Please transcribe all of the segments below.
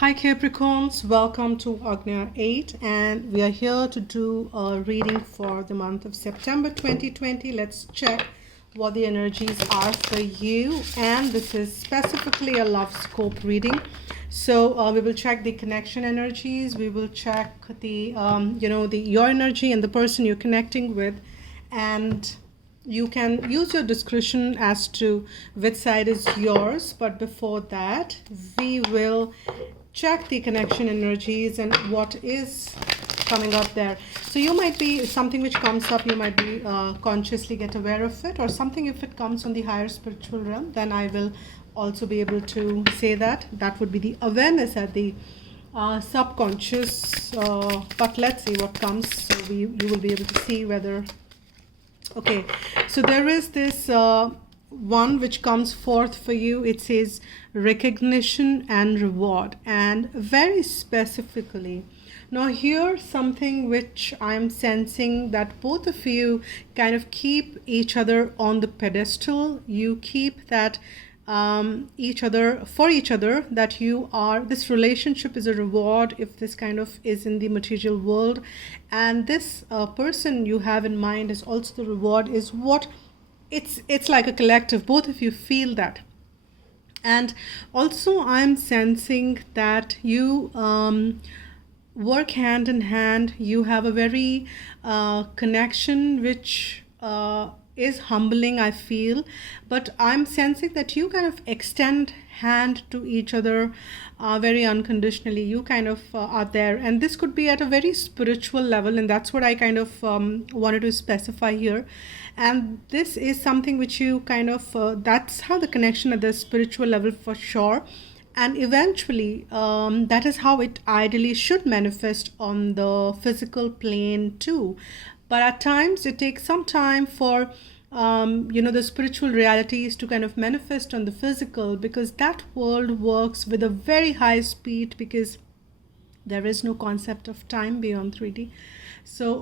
Hi Capricorns, welcome to Agnya 8 and we are here to do a reading for the month of September 2020. Let's check what the energies are for you, and this is specifically a love scope reading. So we will check the connection energies, we will check the your energy and the person you're connecting with, and you can use your discretion as to which side is yours. But before that, we will check the connection energies and what is coming up there. So you might be something which comes up, you might be consciously get aware of it, or something if it comes on the higher spiritual realm, then I will also be able to say that would be the awareness at the subconscious. But let's see what comes, so you will be able to see whether. Okay, so there is this one which comes forth for you. It says recognition and reward, and very specifically. Now here something which I'm sensing that both of you kind of keep each other on the pedestal. You keep that each other, that you are, this relationship is a reward if this kind of is in the material world, and this person you have in mind is also the reward, is what it's like a collective. Both of you feel that. And also I'm sensing that you work hand in hand. You have a very connection which is humbling, I feel, but I'm sensing that you kind of extend hand to each other very unconditionally. You kind of are there, and this could be at a very spiritual level, and that's what I kind of wanted to specify here. And this is something which you kind of that's how the connection at the spiritual level for sure, and eventually that is how it ideally should manifest on the physical plane too. But at times it takes some time for the spiritual realities to kind of manifest on the physical, because that world works with a very high speed, because there is no concept of time beyond 3D. So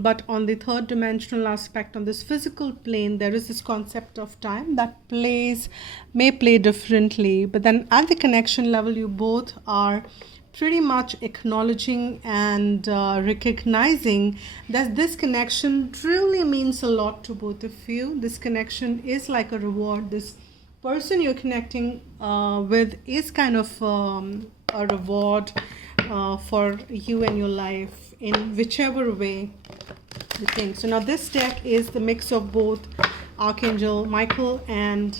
but on the third dimensional aspect, on this physical plane, there is this concept of time that may play differently. But then at the connection level, you both are pretty much acknowledging and recognizing that this connection truly means a lot to both of you. This connection is like a reward. This person you're connecting with is kind of a reward for you and your life, in whichever way you think. So now this deck is the mix of both Archangel Michael and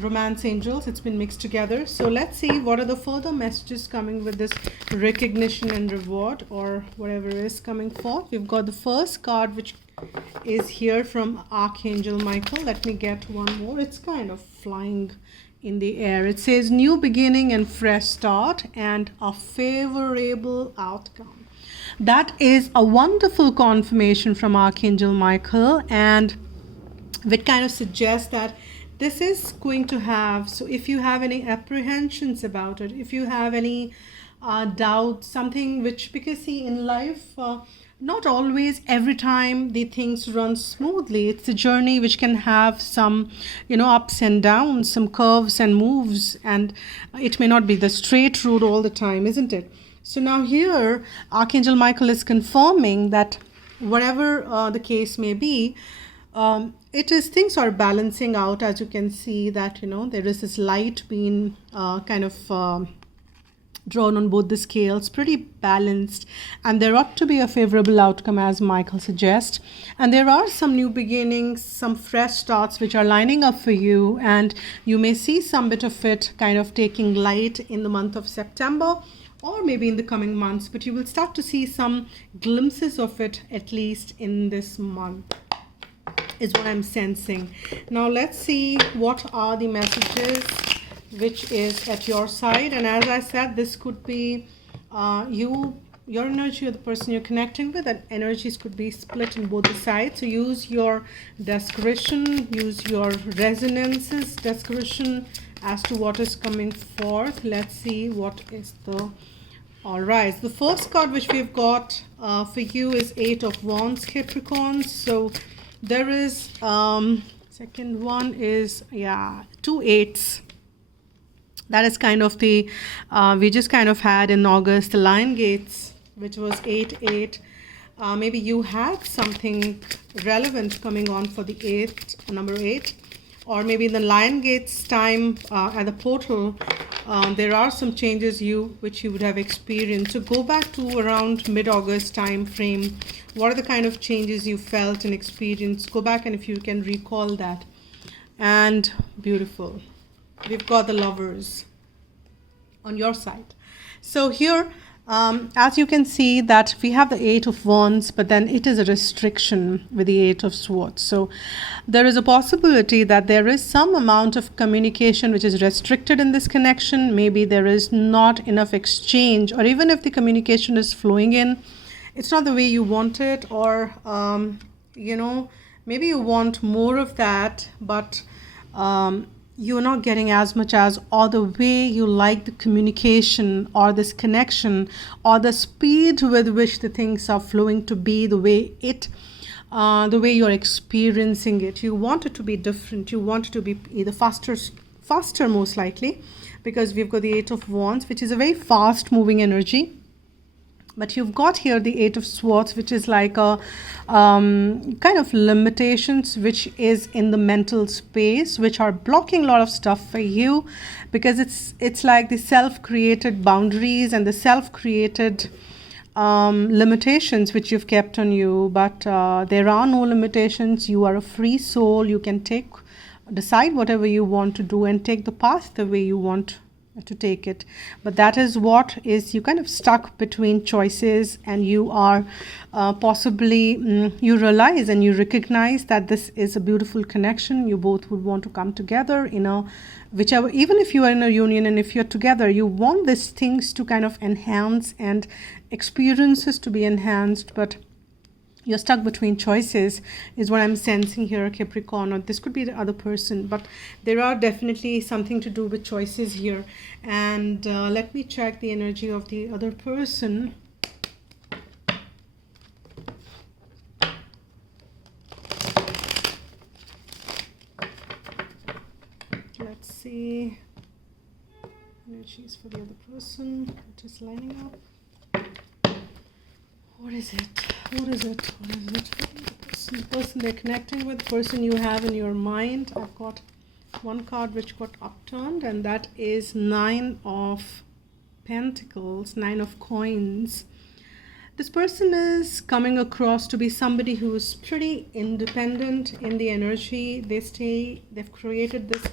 Romance Angels. It's been mixed together. So let's see what are the further messages coming with this recognition and reward, or whatever is coming forth. We've got the first card, which is here from Archangel Michael. Let me get one more. It's kind of flying in the air. It says new beginning and fresh start and a favorable outcome. That is a wonderful confirmation from Archangel Michael, and it kind of suggests that this is going to have, so if you have any apprehensions about it, if you have any doubt, something which, because see, in life, not always every time the things run smoothly. It's a journey which can have some, ups and downs, some curves and moves, and it may not be the straight route all the time, isn't it? So now here, Archangel Michael is confirming that whatever the case may be, it is, things are balancing out. As you can see that, there is this light being kind of drawn on both the scales, pretty balanced, and there ought to be a favorable outcome, as Michael suggests. And there are some new beginnings, some fresh starts which are lining up for you, and you may see some bit of it kind of taking light in the month of September, or maybe in the coming months, but you will start to see some glimpses of it at least in this month, is what I'm sensing. Now let's see what are the messages which is at your side. And as I said, this could be your energy or the person you're connecting with, and energies could be split on both the sides. So use your discretion, use your resonances discretion as to what is coming forth. Let's see what is the all right. The first card which we've got for you is 8 of Wands, Capricorn. So there is second one is 2 8s. That is kind of the, we just kind of had in August the Lion Gates, which was 8-8. Maybe you had something relevant coming on for the 8th, number 8. Or maybe in the Lion Gates time at the portal, there are some changes which you would have experienced. So go back to around mid-August time frame. What are the kind of changes you felt and experienced? Go back and if you can recall that. And beautiful. We've got the Lovers on your side. So here, as you can see that we have the 8 of Wands, but then it is a restriction with the 8 of Swords. So there is a possibility that there is some amount of communication which is restricted in this connection. Maybe there is not enough exchange, or even if the communication is flowing in, it's not the way you want it, or, maybe you want more of that, but you're not getting as much as, or the way you like the communication or this connection or the speed with which the things are flowing to be, the way you're experiencing it. You want it to be different. You want it to be either faster most likely, because we've got the 8 of Wands, which is a very fast moving energy. But you've got here the 8 of Swords, which is like a kind of limitations, which is in the mental space, which are blocking a lot of stuff for you, because it's like the self-created boundaries and the self-created limitations which you've kept on you. But there are no limitations. You are a free soul. You can decide whatever you want to do and take the path the way you want to take it. But that is what is, you kind of stuck between choices, and you are possibly you realize and you recognize that this is a beautiful connection. You both would want to come together in a whichever, even if you are in a union and if you're together, you want these things to kind of enhance and experiences to be enhanced, but you're stuck between choices is what I'm sensing here, Capricorn. Or this could be the other person, but there are definitely something to do with choices here. And let me check the energy of the other person. Let's see. Energies for the other person. Just lining up. What is it? What is it? What is it? The person they're connecting with, the person you have in your mind. I've got one card which got upturned, and that is 9 of Pentacles, 9 of Coins. This person is coming across to be somebody who is pretty independent in the energy. They've created this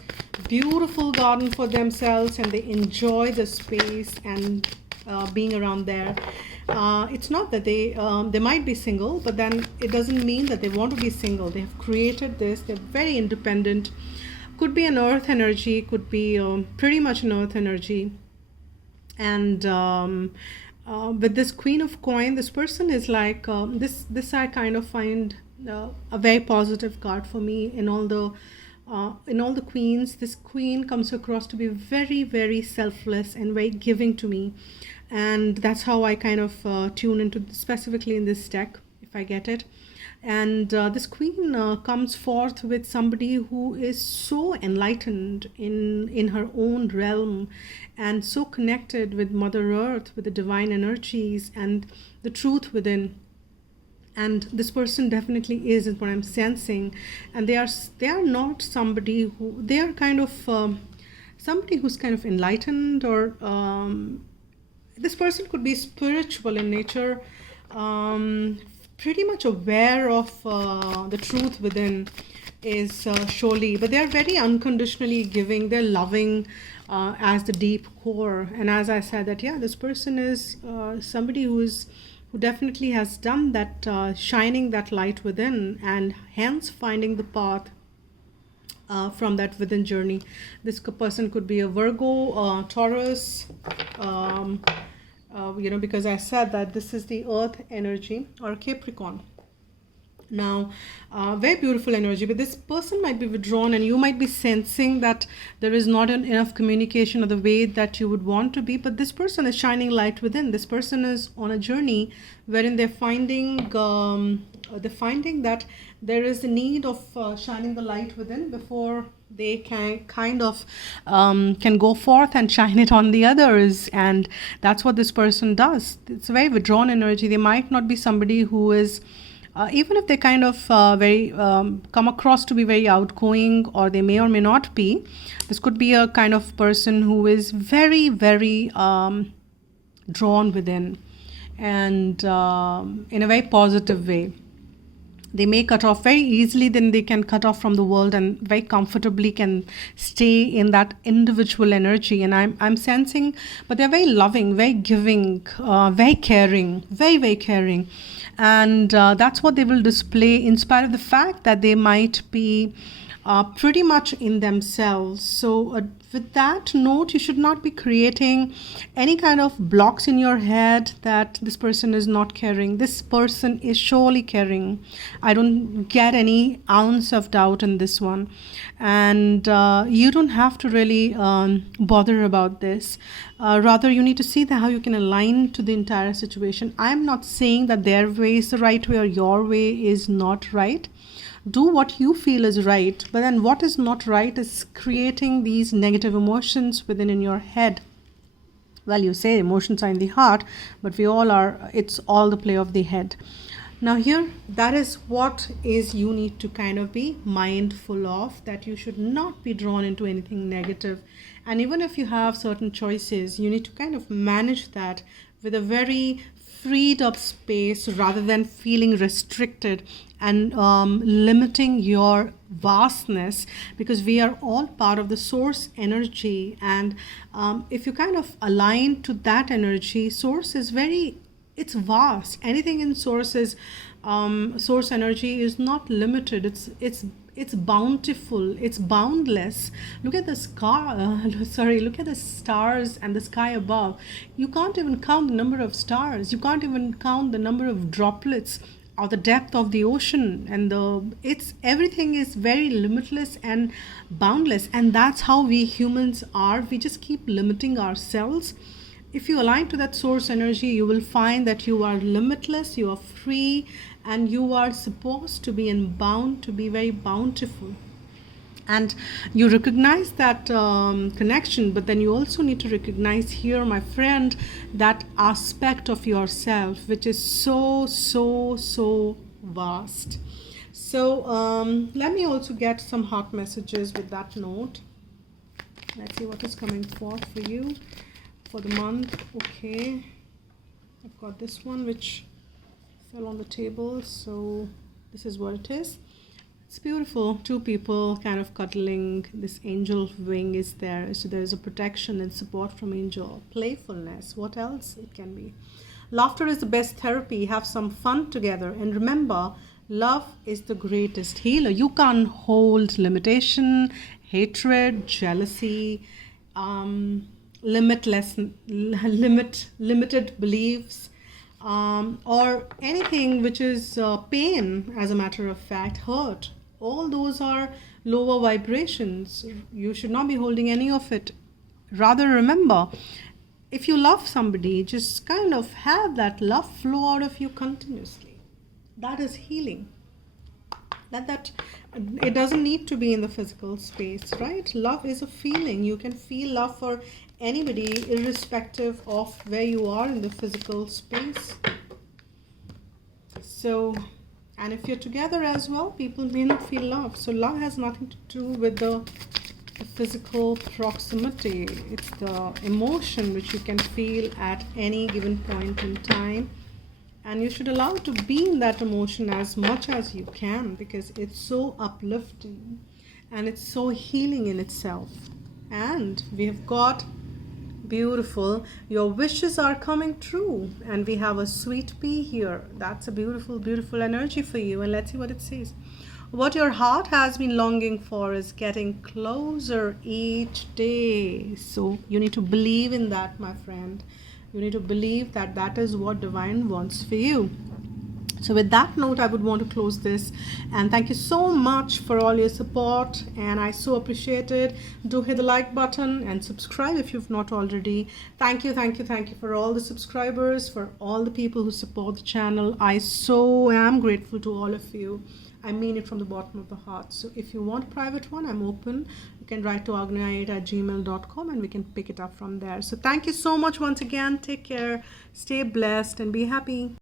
beautiful garden for themselves, and they enjoy the space and being around there. It's not that they might be single, but then it doesn't mean that they want to be single. They have created this. They're very independent. Could be an earth energy, could be pretty much an earth energy. And with this Queen of Coin, this person is like this I kind of find a very positive card for me. In all the queens, this queen comes across to be very, very selfless and very giving to me. And that's how I kind of tune into specifically in this deck, if I get it. And this queen comes forth with somebody who is so enlightened in her own realm, and so connected with Mother Earth, with the divine energies and the truth within. And this person definitely is what I'm sensing. And they are not somebody who, they are kind of somebody who's kind of enlightened, or this person could be spiritual in nature, pretty much aware of the truth within is surely, but they're very unconditionally giving. They're loving as the deep core. And as I said that, yeah, this person is somebody who definitely has done that, shining that light within, and hence finding the path from that within journey. This person could be a Virgo, Taurus, because I said that this is the earth energy, or a Capricorn. Now, very beautiful energy, but this person might be withdrawn, and you might be sensing that there is not enough communication or the way that you would want to be. But this person is shining light within. This person is on a journey wherein they're finding that there is a need of shining the light within before they can kind of can go forth and shine it on the others, and that's what this person does. It's a very withdrawn energy. They might not be somebody who is even if they kind of very come across to be very outgoing, or they may or may not be. This could be a kind of person who is very, very drawn within, and in a very positive way. They may cut off very easily, then they can cut off from the world and very comfortably can stay in that individual energy. And I'm sensing, but they're very loving, very giving, very caring, very, very caring. And that's what they will display, in spite of the fact that they might be pretty much in themselves. So with that note, you should not be creating any kind of blocks in your head that this person is not caring. This person is surely caring. I don't get any ounce of doubt in this one. And you don't have to really bother about this. Rather, you need to see how you can align to the entire situation. I'm not saying that their way is the right way or your way is not right. Do what you feel is right, but then what is not right is creating these negative emotions within in your head. Well, you say emotions are in the heart, but we all are, it's all the play of the head. Now here, that is what is you need to kind of be mindful of, that you should not be drawn into anything negative. And even if you have certain choices, you need to kind of manage that with a very freed up space, rather than feeling restricted and limiting your vastness, because we are all part of the source energy. And if you kind of align to that energy, source is very, it's vast. Anything in source is source energy is not limited. It's bountiful, it's boundless. Look at the look at the stars and the sky above. You can't even count the number of stars. You can't even count the number of droplets, or the depth of the ocean. And everything is very limitless and boundless. And that's how we humans are. We just keep limiting ourselves. If you align to that source energy, you will find that you are limitless, you are free, and you are supposed to be and bound to be very bountiful. And you recognize that connection, but then you also need to recognize here, my friend, that aspect of yourself, which is so, so, so vast. So let me also get some heart messages with that note. Let's see what is coming forth for you for the month. Okay, I've got this one which fell on the table, so this is what it is. It's beautiful. Two people kind of cuddling. This angel wing is there, so there is a protection and support from angel. Playfulness, what else it can be? Laughter is the best therapy. Have some fun together, and remember, love is the greatest healer. You can't hold limitation, hatred, jealousy, limited beliefs, or anything which is pain, as a matter of fact, hurt. All those are lower vibrations. You should not be holding any of it. Rather, remember, if you love somebody, just kind of have that love flow out of you continuously. That is healing. That it doesn't need to be in the physical space, right? Love is a feeling. You can feel love for anybody, irrespective of where you are in the physical space. So, and if you're together as well, people may not feel love. So love has nothing to do with the physical proximity. It's the emotion which you can feel at any given point in time. And you should allow to be in that emotion as much as you can, because it's so uplifting and it's so healing in itself. And we have got beautiful, your wishes are coming true, and we have a sweet pea here. That's a beautiful, beautiful energy for you. And let's see what it says. What your heart has been longing for is getting closer each day. So you need to believe in that, my friend. You need to believe that that is what divine wants for you. So with that note, I would want to close this, and thank you so much for all your support, and I so appreciate it. Do hit the like button and subscribe if you've not already. Thank you for all the subscribers, for all the people who support the channel. I so am grateful to all of you. I mean it from the bottom of the heart. So if you want a private one, I'm open. You can write to agnya8@gmail.com and we can pick it up from there. So thank you so much once again. Take care, stay blessed, and be happy.